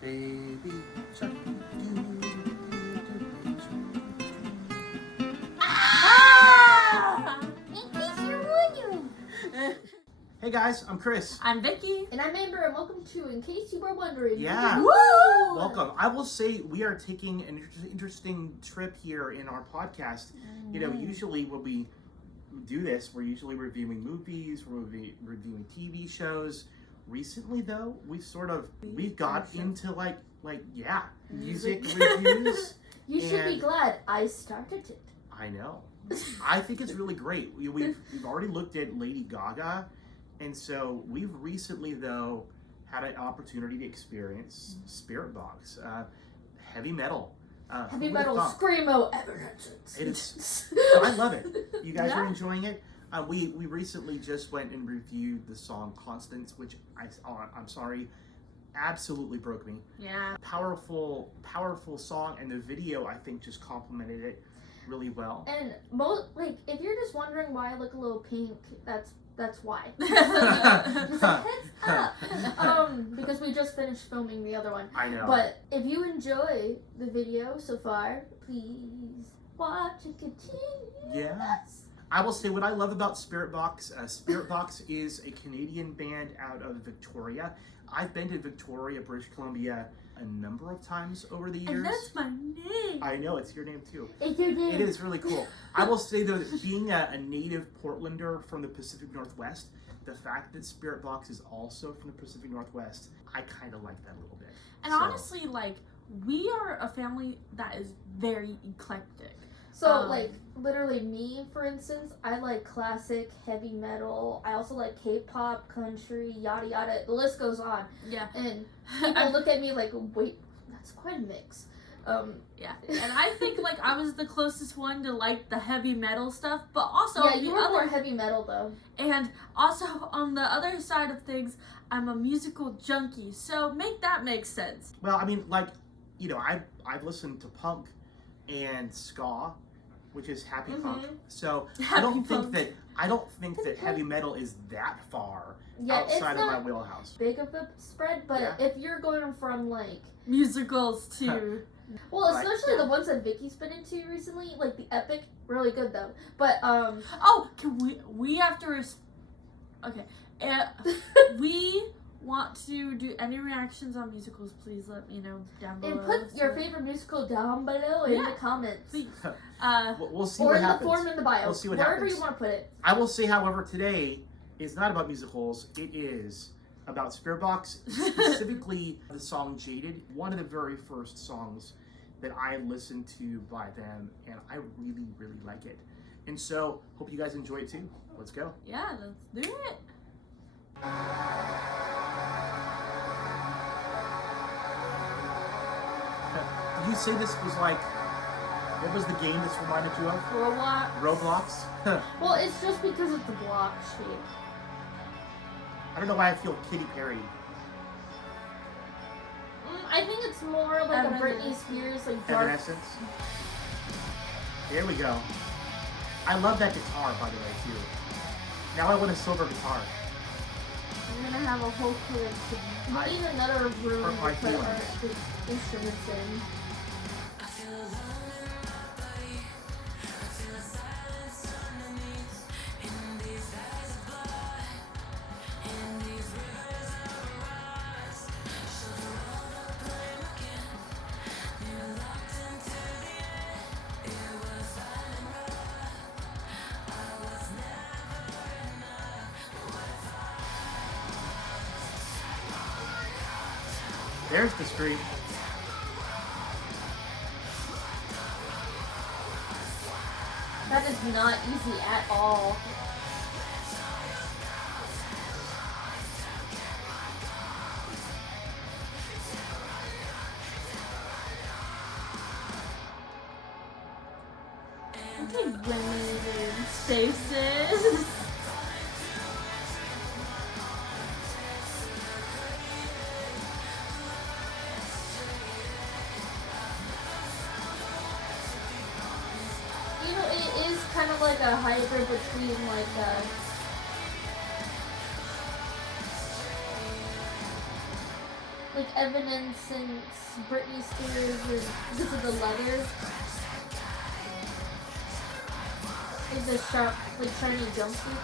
Baby shark. Ah! In case you're wondering. Hey guys, I'm Chris. I'm Vicky. And I'm Amber, and welcome to In Case You Were Wondering. Yeah. Woo! Welcome. I will say we are taking an interesting trip here in our podcast. You know, usually when we do this, we're usually reviewing movies, we're reviewing TV shows. Recently, though, we've got into like music reviews. You should be glad I started it. I know. I think it's really great. We've already looked at Lady Gaga, and so we've recently though had an opportunity to experience Spiritbox, heavy metal. Heavy metal screamo evanescence. It's I love it. You guys are enjoying it. We recently just went and reviewed the song Constance, which I'm sorry, absolutely broke me. Yeah. Powerful song, and the video I think just complemented it really well. And if you're just wondering why I look a little pink, that's why. Just a heads up. Because we just finished filming the other one. I know. But if you enjoy the video so far, please watch and continue. Yes. I will say what I love about Spiritbox. Spiritbox is a Canadian band out of Victoria. I've been to Victoria, British Columbia a number of times over the years. And that's my name. I know, it's your name too. It's your name. It is really cool. I will say though, that being a native Portlander from the Pacific Northwest, the fact that Spiritbox is also from the Pacific Northwest, I kind of like that a little bit. And honestly, we are a family that is very eclectic. So, literally me, for instance, I like classic heavy metal. I also like K-pop, country, yada yada. The list goes on. Yeah. And people look at me like, wait, that's quite a mix. Yeah. And I think, I was the closest one to, the heavy metal stuff. But also, yeah, you were more heavy metal, though. And also, on the other side of things, I'm a musical junkie. So, that make sense. Well, I mean, I've listened to punk and ska, which is happy punk. So I don't think that heavy metal is that far outside of my wheelhouse. Big of a spread, but if you're going from musicals to well, especially the ones that Vicky's been into recently, the epic, really good though. But can we have to okay. We want to do any reactions on musicals, please let me know down below. And put your favorite musical down below in the comments. Please. We'll see or what in happens. the form in the bio. We'll see what wherever happens. You want to put it. I will say, however, today is not about musicals. It is about Spiritbox, specifically the song Jaded, one of the very first songs that I listened to by them, and I really, really like it. And so, hope you guys enjoy it too. Let's go. Yeah, let's do it. Did you say this was what was the game this reminded you of? Roblox? Well, it's just because it's a block shape. I don't know why I feel Katy Perry. I think it's more like a Britney Spears, dark. Evanescence. There we go. I love that guitar, by the way, too. Now I want a silver guitar. I'm gonna have a whole collection. We need another room to put our instruments in. There's the scream. That is not easy at all. Okay, women in spaces. Kind of like a hybrid between like Evanescence, Britney Spears, and because of the leather. Like the sharp, like shiny jumpsuit.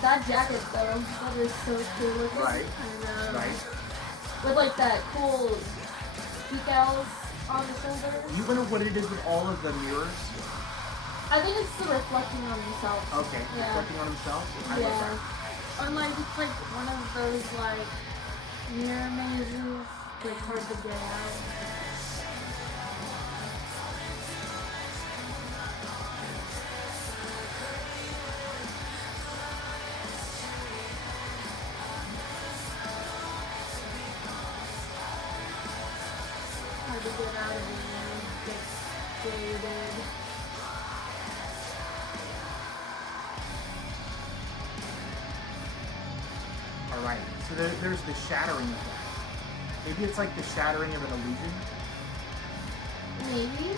That jacket though, that is so cool looking. Right. I know. Right. With like that cool decals on the shoulders. You wonder what it is with all of the mirrors? I think it's the reflecting on themselves. Okay, Yeah. reflecting on themselves? I love Yeah. that. Or like it's like one of those like mirror mazes, like hard to get out. Hard to get out of it. Gets jaded. Alright, so there's the shattering of that. Maybe it's like the shattering of an illusion? Maybe.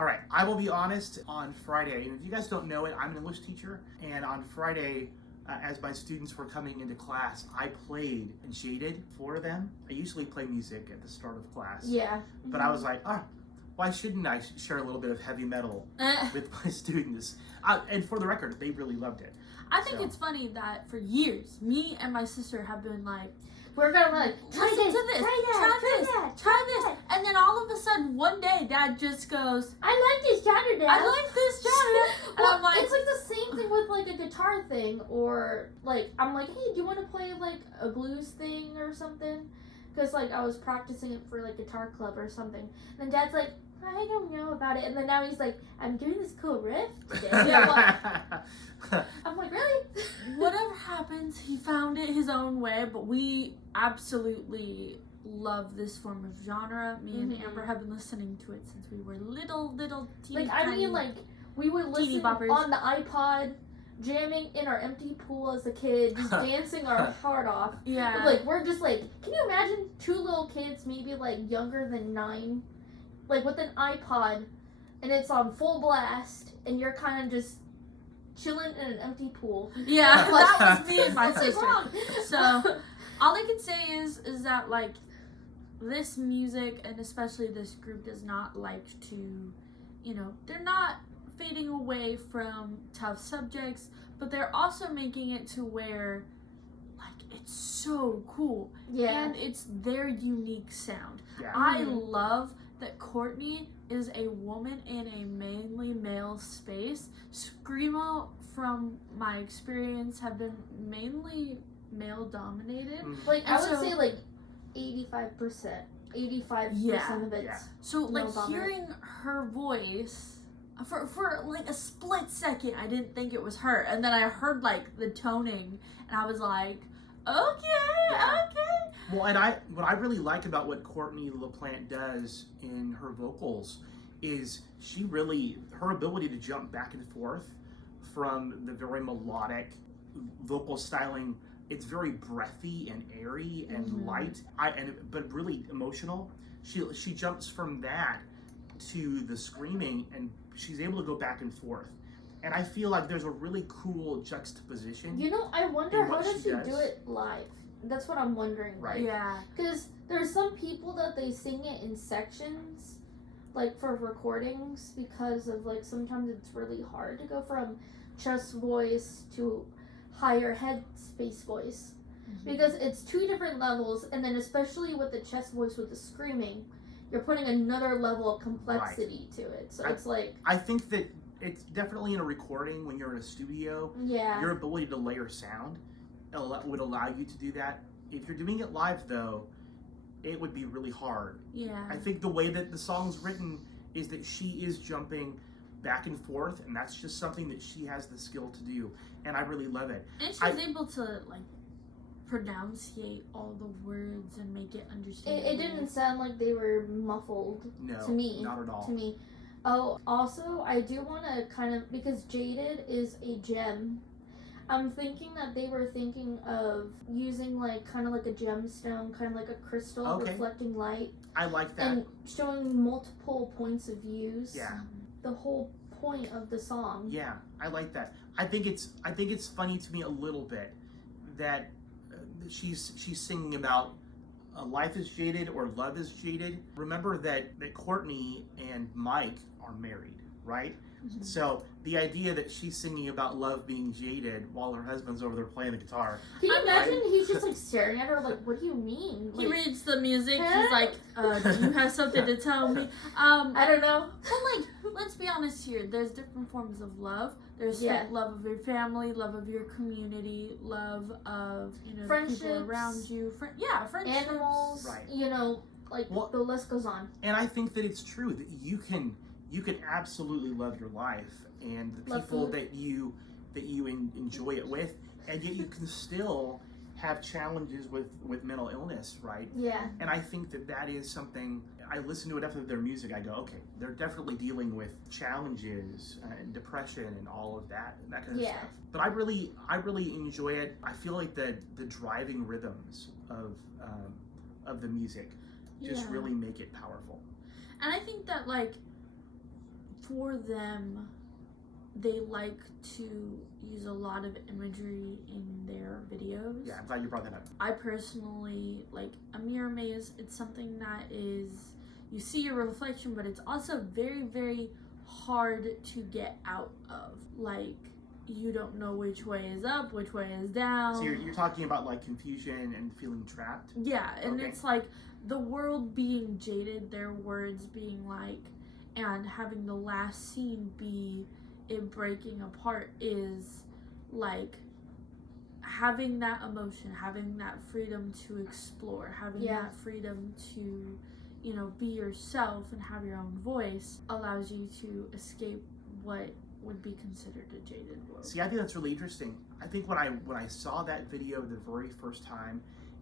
Alright, I will be honest, on Friday, and if you guys don't know it, I'm an English teacher, and on Friday, as my students were coming into class, I played Jaded for them. I usually play music at the start of class. Yeah. But I was like, why shouldn't I share a little bit of heavy metal with my students? And for the record, they really loved it. I think it's funny that for years, me and my sister have been like, We're gonna like, try listen this, to this, try this. And then all of a sudden, one day, Dad just goes, I like this genre, Dad. I like this genre. And Well, I'm like, it's like the same thing with like a guitar thing, or like I'm like, hey, do you want to play like a blues thing or something? Because like I was practicing it for like guitar club or something. And then Dad's like, I don't know about it. And then now he's like, I'm doing this cool riff today. I'm like, really? whatever happens, he found it his own way, but we absolutely love this form of genre. Me and Amber have been listening to it since we were little teeny Like I tiny. mean, like we would listen boppers. on the iPod, jamming in our empty pool as a kid, just dancing our heart off. Yeah. Like we're just like, can you imagine two little kids, maybe like younger than 9, like with an iPod, and it's on full blast, and you're kind of just chilling in an empty pool. Yeah, that was me and my What's like sister. wrong? So all I can say is that like this music and especially this group does not like to, they're not fading away from tough subjects, but they're also making it to where like it's so cool. Yeah. And it's their unique sound. Yeah. I love that Courtney is a woman in a mainly male space. Screamo, from my experience, have been mainly male dominated. Like And I would so- say like 85%. 85% Yeah. of it's Yeah. So like male dominant. hearing her voice for like a split second, I didn't think it was her, and then I heard like the toning, and I was like, okay. Well, and what I really like about what Courtney LaPlante does in her vocals is her ability to jump back and forth from the very melodic vocal styling it's very breathy and airy and Mm-hmm. light, but really emotional. She jumps from that to the screaming, and she's able to go back and forth. And I feel like there's a really cool juxtaposition. You know, I wonder in how what does she she does. do it live? That's what I'm wondering. Right. Yeah. Because there's some people that they sing it in sections, like for recordings, because of like sometimes it's really hard to go from chest voice to higher head space voice. Because it's two different levels, and then especially with the chest voice with the screaming, you're putting another level of complexity to it. So it's like, I think that it's definitely in a recording when you're in a studio, yeah. your ability to layer sound would allow you to do that. If you're doing it live, though, it would be really hard. Yeah. I think the way that the song's written is that she is jumping back and forth, and that's just something that she has the skill to do, and I really love it. And she's able to like pronunciate all the words and make it understandable. It didn't sound like they were muffled No, to me. not at all. To me. Oh, also, I do want to kind of, because Jaded is a gem, I'm thinking that they were thinking of using like kind of like a gemstone, kind of like a crystal reflecting light, I like that. and showing multiple points of views. Yeah. The whole point of the song. Yeah, I like that. I think it's funny to me a little bit that she's singing about life is jaded or love is jaded. Remember that Courtney and Mike are married, right? Mm-hmm. So the idea that she's singing about love being jaded while her husband's over there playing the guitar. Can you imagine he's just like staring at her like, what do you mean? He Like, reads the music. He's like, "Do you have something to tell me?" I don't know. But like, let's be honest here. There's different forms of love. There's Yeah. love of your family, love of your community, love of the Friendships. people around you. Friendships. Animals, Right. you know, like Well- the list goes on. And I think that it's true that you can absolutely love your life and the Love people food. that you enjoy it with, and yet you can still have challenges with mental illness, right? Yeah. And I think that is something. I listen to enough of their music. I go, okay, they're definitely dealing with challenges and depression and all of that kind of Yeah. stuff. But I really enjoy it. I feel like the driving rhythms of the music just Yeah. really make it powerful. And I think that like for them, they like to use a lot of imagery in their videos. Yeah, I'm glad you brought that up. I personally like a mirror maze. It's something that is, you see your reflection, but it's also very, very hard to get out of. Like, you don't know which way is up, which way is down. So you're talking about like confusion and feeling trapped. Yeah, and Okay. it's like the world being jaded, their words being like, and having the last scene be it breaking apart is like having that emotion, having that freedom to explore, having Yeah. that freedom to, be yourself and have your own voice allows you to escape what would be considered a jaded world. See, I think that's really interesting. I think when I saw that video the very first time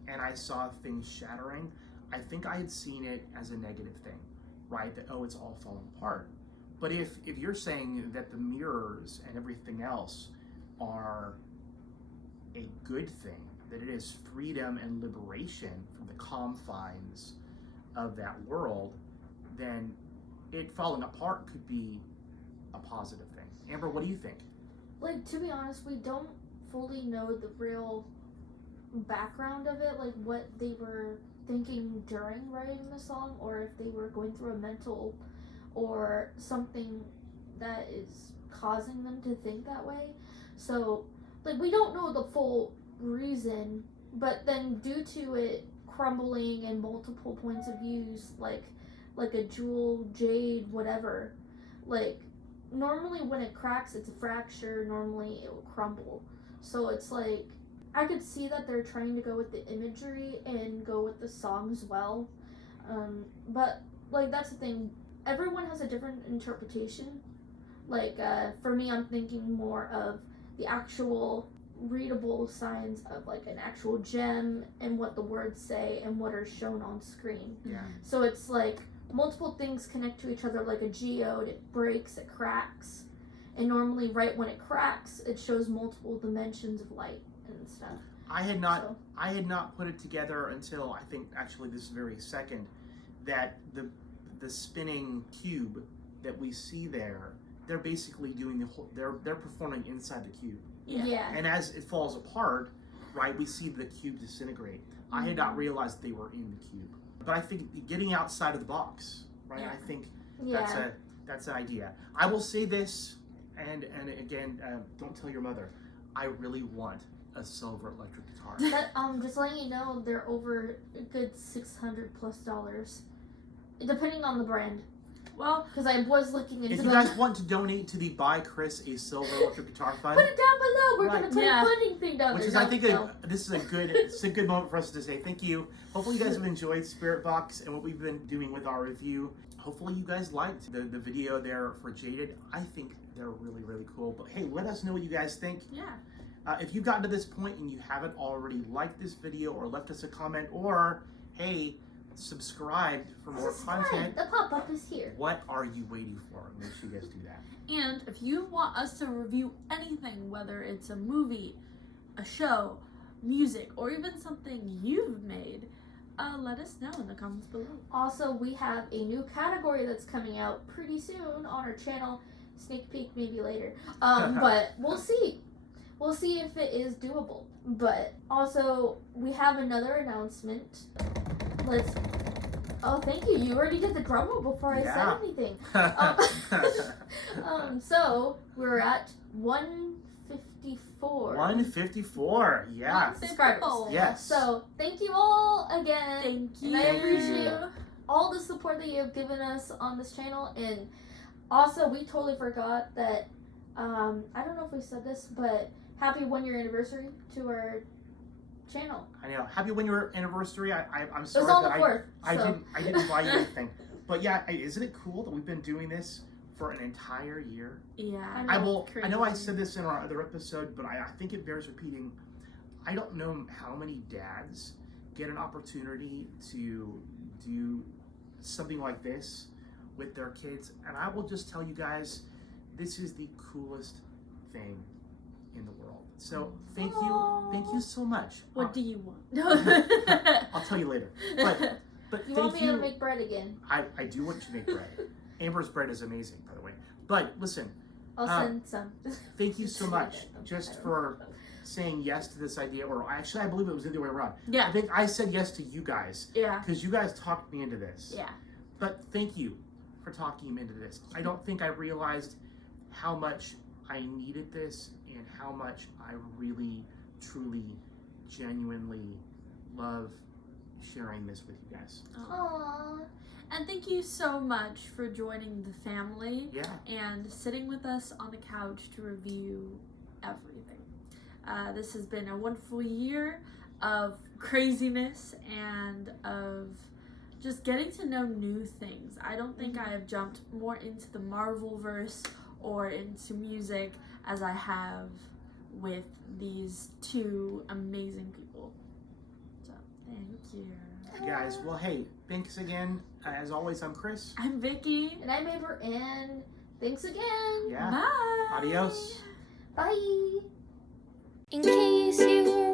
and I saw things shattering, I think I had seen it as a negative thing, right? That, oh, it's all falling apart. But if you're saying that the mirrors and everything else are a good thing, that it is freedom and liberation from the confines of that world, then it falling apart could be a positive thing. Amber, what do you think? Like, to be honest, we don't fully know the real background of it, like what they were thinking during writing the song, or if they were going through a mental or something that is causing them to think that way. So, like, we don't know the full reason, but then due to it crumbling and multiple points of views, like a jewel, jade, whatever, like, normally when it cracks, it's a fracture, normally it will crumble. So it's like, I could see that they're trying to go with the imagery and go with the song as well. But, like, that's the thing. Everyone has a different interpretation. Like, for me, I'm thinking more of the actual readable signs of, like, an actual gem and what the words say and what are shown on screen. Yeah. So it's like multiple things connect to each other, like a geode. It breaks, it cracks. And normally right when it cracks, it shows multiple dimensions of light and stuff. I had not put it together until I think actually this very second that the spinning cube that we see there, they're basically doing the whole, they're performing inside the cube. Yeah. And as it falls apart, right, we see the cube disintegrate. I had not realized they were in the cube. But I think getting outside of the box, right? I think that's an idea. I will say this, and again, don't tell your mother. I really want a silver electric guitar. But just letting you know, they're over a good $600+, depending on the brand. Well, because I was looking into. If you guys want to donate to the Buy Chris a Silver Electric Guitar Fund, put it down below. We're gonna put a funding thing down there. Which is, I think, this is a good moment for us to say thank you. Hopefully, you guys have enjoyed Spiritbox and what we've been doing with our review. Hopefully, you guys liked the video there for Jaded. I think they're really, really cool. But hey, let us know what you guys think. Yeah. If you've gotten to this point and you haven't already liked this video or left us a comment, or hey, subscribed for more content. The pop-up is here. What are you waiting for? Make sure you guys do that. And if you want us to review anything, whether it's a movie, a show, music, or even something you've made, let us know in the comments below. Also, we have a new category that's coming out pretty soon on our channel. Sneak peek maybe later. But we'll see. We'll see if it is doable. But also, we have another announcement. Oh, thank you. You already did the drum roll before I said anything. So we're at 154. 154, yeah. Subscribers. Yes. So thank you all again. Thank you. And I appreciate all the support that you have given us on this channel. And also, we totally forgot that, I don't know if we said this, but happy 1-year anniversary to our channel. I know. Happy 1-year anniversary. I'm sorry it was on that the 4th. I didn't buy you anything. But yeah, isn't it cool that we've been doing this for an entire year? Yeah. I know I said this in our other episode, but I think it bears repeating. I don't know how many dads get an opportunity to do something like this with their kids. And I will just tell you guys, this is the coolest thing in the world. So thank you so much. What do you want? I'll tell you later. But you thank want me to make bread again? I do want you to make bread. Amber's bread is amazing, by the way. But listen, I'll send some. Thank you so much just for saying yes to this idea. Or actually, I believe it was the other way around. Yeah. I think I said yes to you guys. Yeah. Because you guys talked me into this. Yeah. But thank you for talking me into this. I don't think I realized how much I needed this and how much I really, truly, genuinely love sharing this with you guys. Aww. And thank you so much for joining the family and sitting with us on the couch to review everything. This has been a wonderful year of craziness and of just getting to know new things. I don't think I have jumped more into the Marvelverse or into music as I have with these two amazing people. So, thank you. Guys, well, hey, thanks again. As always, I'm Chris. I'm Vicky. And I'm Amber, and thanks again. Yeah. Bye. Adios. Bye. In case you were